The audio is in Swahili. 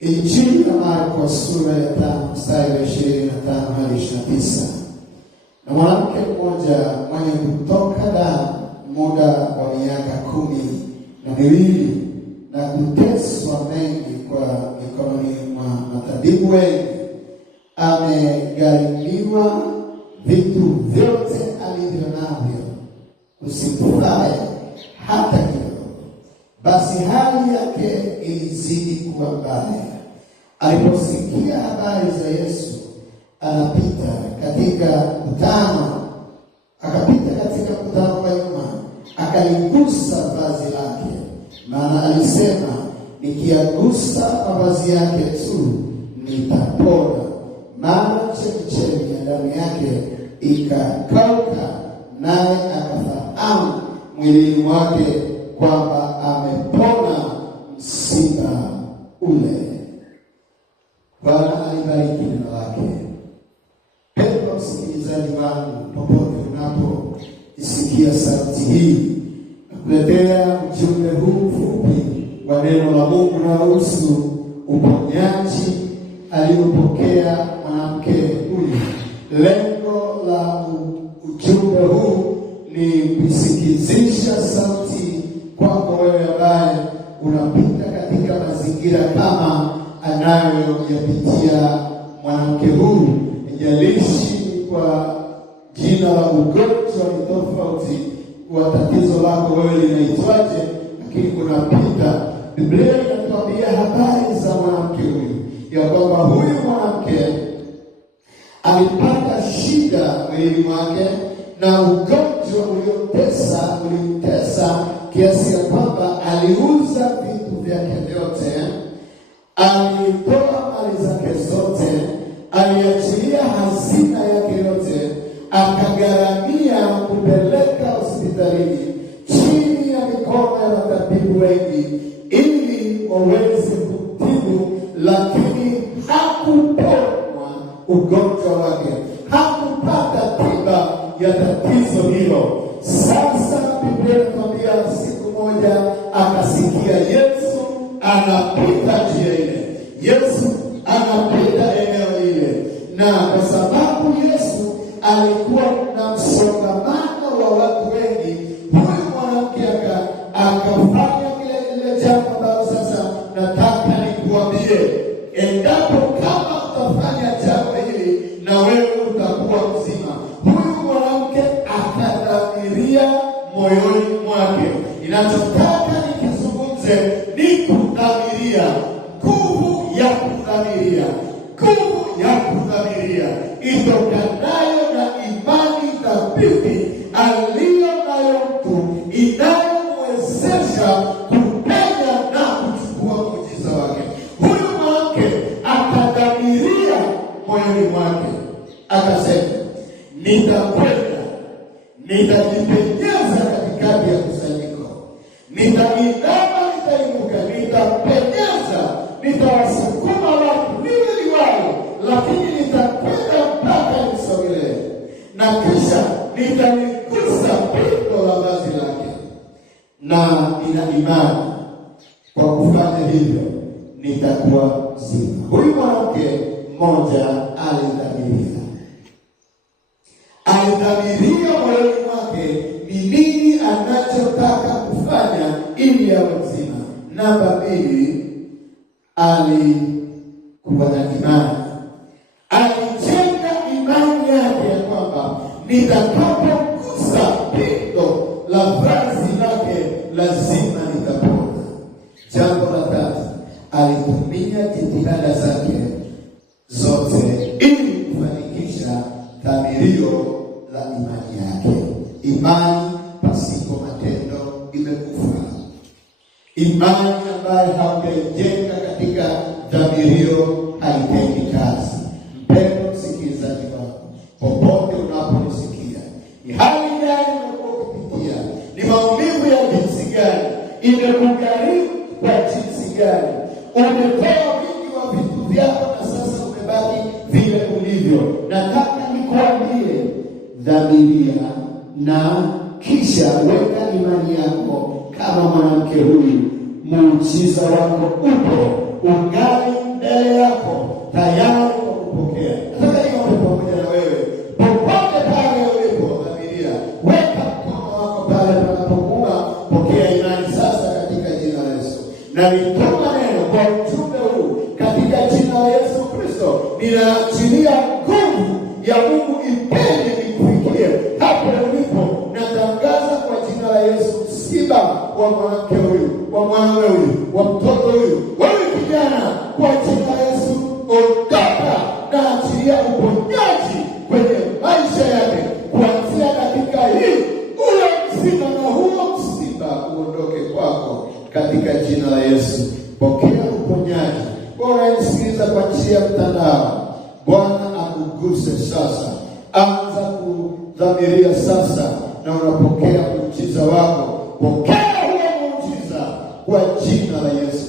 Injili ya Marko sura ya 5 mstari wa 25 hadi 29. Na mwanamke mmoja mwenye kutoka damu muda wa miaka 12 na kuteswa mengi kwa mikononi mwa matabibu wengi, amegharimiwa vitu vyote alivyo navyo, usimfae hata kidogo. Basi hali yake ilizidi kuwa mbaya. Aliposikia habari za Yesu akapita katika mkutano wa nyuma, akaligusa vazi lake, maana alisema, nikiagusa mavazi yake tu nitapona. Mara chemchemi ya damu yake ikakauka, naye akafahamu mwilini mwake kwamba amepona msiba ule. Bwana alibariki neno lake. Mpendwa msikilizaji wangu, popote unapoisikia sauti hii, nakuletea ujumbe huu mfupi wa neno la Mungu unaohusu uponyaji aliyopokea mwanamke huyu. Lengo la ujumbe huu ni kusikizisha sauti kwako wewe ambaye unapita katika mazingira kama anayoyapitia mwanamke huyu. Haijalishi kwa jina la ugonjwa ni tofauti, kwa tatizo lako wewe linaitwaje, lakini unapita. Biblia inatuambia habari za mwanamke huyu, ya kwamba huyu mwanamke alipata shida mwilini mwake na ugonjwa ulimtesa kiasi ya kwamba aliuza vitu vyake vyote, alitoa mali zake zote, aliachilia hazina yake yote, akagharamia kupeleka hospitalini chini ya mikono ya matabibu wengi ili waweze kumtibu, lakini hakupona ugonjwa wake, hakupata tiba ya tatizo hilo. Sasa Biblia inatuambia siku moja akasikia Yesu anapita njia ile, Yesu anapita eneo ile, na kwa sababu Yesu alikuwa na msongamano wa watu wengi, huyu mwanamke akafanya kile jambo ambalo sasa nataka nikuambie. Endapo kama utafanya jambo hili, na wewe utakuwa mzima. Huyu mwanamke akadhamiria moyoni mwake. Inachotaka nikizungumze ni kudhamiria, nguvu ya kudhamiria, nguvu ya kudhamiria itokanayo na imani thabiti aliyo nayo mtu, inayomwezesha kupenya na kuchukua muujiza wake. Huyu mwanamke akadhamiria moyoni mwake, akasema, nitakwenda, nitajipenyeza katikati ya kusanyiko, nitainama, nitainuka, nitapenyeza, nitawasukuma watu niwe liwalo, lakini nitakwenda mpaka nisogelee, na kisha nitaligusa pindo la vazi lake, na nina imani kwa kufanya hivyo nitakuwa mzima. Huyu mwanamke mmoja alidhamiria moyoni mwake ni nini anachotaka kufanya ili awe mzima. Namba 2, alikuwa na imani. Alijenga imani yake ya kwamba nitakapogusa pindo la vazi lake lazima nitapona. Jambo la 3, alitumia jitihada zake zote ili kufanikisha dhamirio la imani yake. Imani pasipo matendo imekufa. Imani ambayo haujajenga katika dhamirio haitendi kazi. Mpendwa msikilizaji wangu, popote unaponisikia, ni hali gani unakuwa ukipitia, ni maumivu ya jinsi gani, imekugharimu kwa jinsi gani, umetoa wingi wa vitu vyako na sasa umebaki vile ulivyo, nataka nikuambie, dhamiria na kisha weka imani yako kama mwanamke huyu. Muujiza wako upo, ungali mbele yako tayari kwa kupokea. Nataka niombe pamoja na wewe, popote pale ulipo familia, weka mkono wako pale panapokuwa, pokea imani sasa katika jina la Yesu. Na nituma neno kwa ujumbe huu katika jina la Yesu Kristo. Ninaachilia nguvu ya Mungu ipende ikufikie hapo ulipo. Natangaza kwa jina la Yesu, msiba wa mwanamke huyu, wa mwanamume huyu, wa mtoto huyu, wa kijana, kwa jina la Yesu ondoka. Na achilia uponyaji kwenye maisha yake kuanzia dakika hii. Ule msiba na huo msiba uondoke kwako katika jina la Yesu. Pokea uponyaji. Bora nisikiliza kwa njia ya mtandao, Bwana akuguse sasa. Anza kudhamiria sasa, na unapokea muujiza wako. Pokea huo muujiza kwa jina la Yesu.